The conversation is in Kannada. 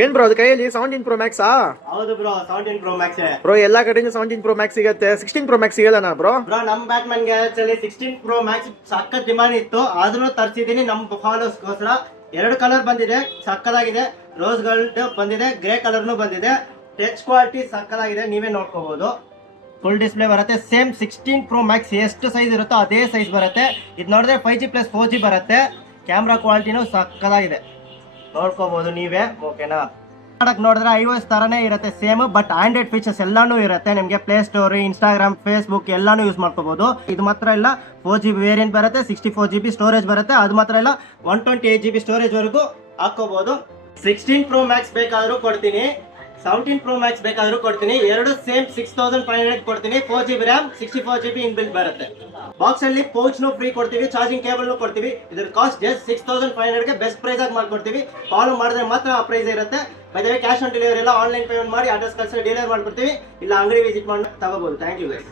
ಏನ್ ಬ್ರೋ ಅದು ಕೈಯಲ್ಲಿ 17 Pro Max ಹೌದು ಬ್ರೋ, 17 Pro Max ಬ್ರೋ. ಎಲ್ಲಾ ಕಡೆಯಿಂದ 17 Pro Max ಸಿಗತ್ತೆ, 16 Pro Max ಸಿಗಲ್ಲ ಬ್ರೋ. ನಮ್ ಬ್ಯಾಟ್ಮನ್ ಗ್ಯಾರೇಜ್ ಅಲ್ಲಿ 16 Pro Max ಸಖತ್ ಡಿಮಾಂಡ್ ಇತ್ತು, ಆದ್ರೂ ತರಿಸಿದೀನಿ ನಮ್ಮ ಫಾಲೋವರ್ಸ್ ಗೋಸ್ಕರ. 2 ಕಲರ್ ಬಂದಿದೆ, ಸಕ್ಕದಾಗಿದೆ. ರೋಸ್ ಗೋಲ್ಡ್ ಬಂದಿದೆ, ಗ್ರೇ ಕಲರ್ನು ಬಂದಿದೆ. ಟಚ್ ಕ್ವಾಲಿಟಿ ಸಕ್ಕದಾಗಿದೆ, ನೀವೇ ನೋಡ್ಕೋಬಹುದು. ಫುಲ್ ಡಿಸ್ಪ್ಲೇ ಬರುತ್ತೆ. ಸೇಮ್ 16 Pro Max ಎಷ್ಟು ಸೈಜ್ ಇರುತ್ತೋ ಅದೇ ಸೈಜ್ ಬರುತ್ತೆ. ಇದು ನೋಡಿದ್ರೆ 5G ಪ್ಲಸ್ 4G ಬರುತ್ತೆ. ಕ್ಯಾಮ್ರಾ ಕ್ವಾಲಿಟಿನೂ ಸಕ್ಕದಾಗಿದೆ, ನೋಡ್ಕೋಬಹುದು ನೀವೇ. ಓಕೆನಾ? ನೋಡಿದ್ರೆ iOS ತರನೇ ಇರುತ್ತೆ ಸೇಮ್, ಬಟ್ ಆಂಡ್ರಾಯ್ಡ್ ಫೀಚರ್ಸ್ ಎಲ್ಲಾನು ಇರುತ್ತೆ. ನಿಮಗೆ ಪ್ಲೇ ಸ್ಟೋರ್, ಇನ್ಸ್ಟಾಗ್ರಾಮ್, ಫೇಸ್ಬುಕ್ ಎಲ್ಲಾನು ಯೂಸ್ ಮಾಡ್ಕೋಬಹುದು. ಇದು ಮಾತ್ರ ಇಲ್ಲ, 4GB ವೇರಿಯಂಟ್ ಬರುತ್ತೆ, 64GB ಸ್ಟೋರೇಜ್ ಬರುತ್ತೆ. ಅದು ಮಾತ್ರ ಇಲ್ಲ, 128GB ಸ್ಟೋರೇಜ್ ವರೆಗೂ ಹಾಕೋಬಹುದು. 16 Pro Max ಬೇಕಾದ್ರೂ ಕೊಡ್ತೀನಿ, 17 Pro Max ಬೇಕಾದ್ರೂ ಕೊಡ್ತೀನಿ. ಎರಡು ಸೇಮ್ 6500 ಕೊಡ್ತೀನಿ. 4GB ರ್ಯಾಮ್, 64GB ಇನ್ಬಿಲ್ಟ್ ಬರುತ್ತೆ. ಬಾಕ್ಸ್ ಅಲ್ಲಿ ಪೌಚ್ ನು ಫ್ರೀ ಕೊಡ್ತೀವಿ, ಚಾರ್ಜಿಂಗ್ ಕೇಬಲ್ ನು ಕೊಡ್ತೀವಿ. ಇದ್ರ ಕಾಸ್ಟ್ ಜಸ್ಟ್ 6500 ಗೆ ಬೆಸ್ಟ್ ಪ್ರೈಸ್ ಆಗಿ ಮಾಡ್ಕೊಡ್ತೀವಿ. ಫಾಲೋ ಮಾಡಿದ್ರೆ ಮಾತ್ರ ಆ ಪ್ರೈಸ್ ಇರುತ್ತೆ. ಬೈ ಕ್ಯಾಶ್ ಆನ್ ಡೆಲಿವರಿ ಇಲ್ಲ, ಆನ್ಲೈನ್ ಪೇಮೆಂಟ್ ಮಾಡಿ ಅಡ್ರೆಸ್ ಕಳಿಸಿ ಡೆಲಿವರಿ ಮಾಡ್ಕೊಡ್ತೀವಿ. ಇಲ್ಲ ಅಂಗಡಿ ವಿಸಿಟ್ ಮಾಡಿ ತಗೋಬಹುದು. Thank you guys.